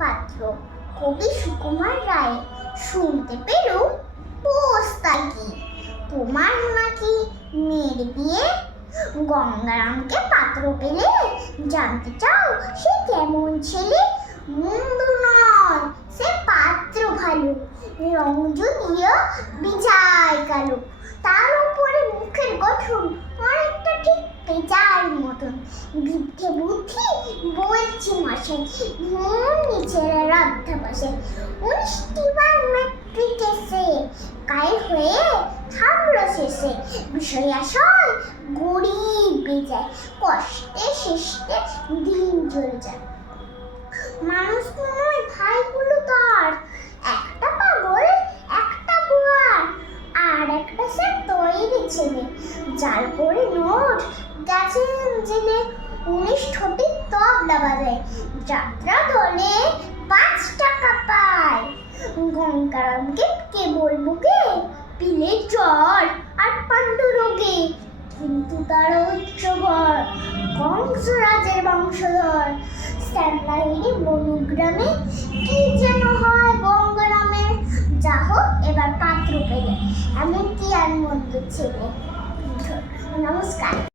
পাত্র। কবি সুকুমার রায় শুনতে পেল পোস্তা কি তোমার নাকি মেয়ের বিয়ে? গঙ্গারামকে পাত্র পেলে জানতে চাও সে কেমন ছেলে? মন্দ নয়, সে পাত্র ভালো। রং যদিও বিজায় কালো। তার উপরে মুখের গঠন অনেকটা পেঁচার মতন। বৃদ্ধে বুদ্ধি বলছি মাসে মন ছেলে রাধা বসে। উনিশটি বার মেট্রিক এসে কায় হয়ে থামলো শেষে। বিষয় আশয় গরিব বেজায়, কষ্টে শেষে দিন চলে যায়। মানুষ নয়, ভাইগুলো তার একটা পাগল, একটা বুয়ার, আর একটা সে তৈরি ছেলে। যার পরে নোট গেছেন জেলে উনিশ ঠোঁটে তবলা বাজায় যাত্রা দলে পাঁচ টাকা পায়। গঙ্গারামকে কে বলব কে পিলে জ্বর আর পাণ্ডু রোগে। কিন্তু তার উচ্চবর কংসরাজের বংশধর। স্যামলাইনি বনুগ্রামে কি যেন হয় গঙ্গারামে যা হোক, এবার পাত্র পেলে। এমন কি আর মন্দ ছেলে নমস্কার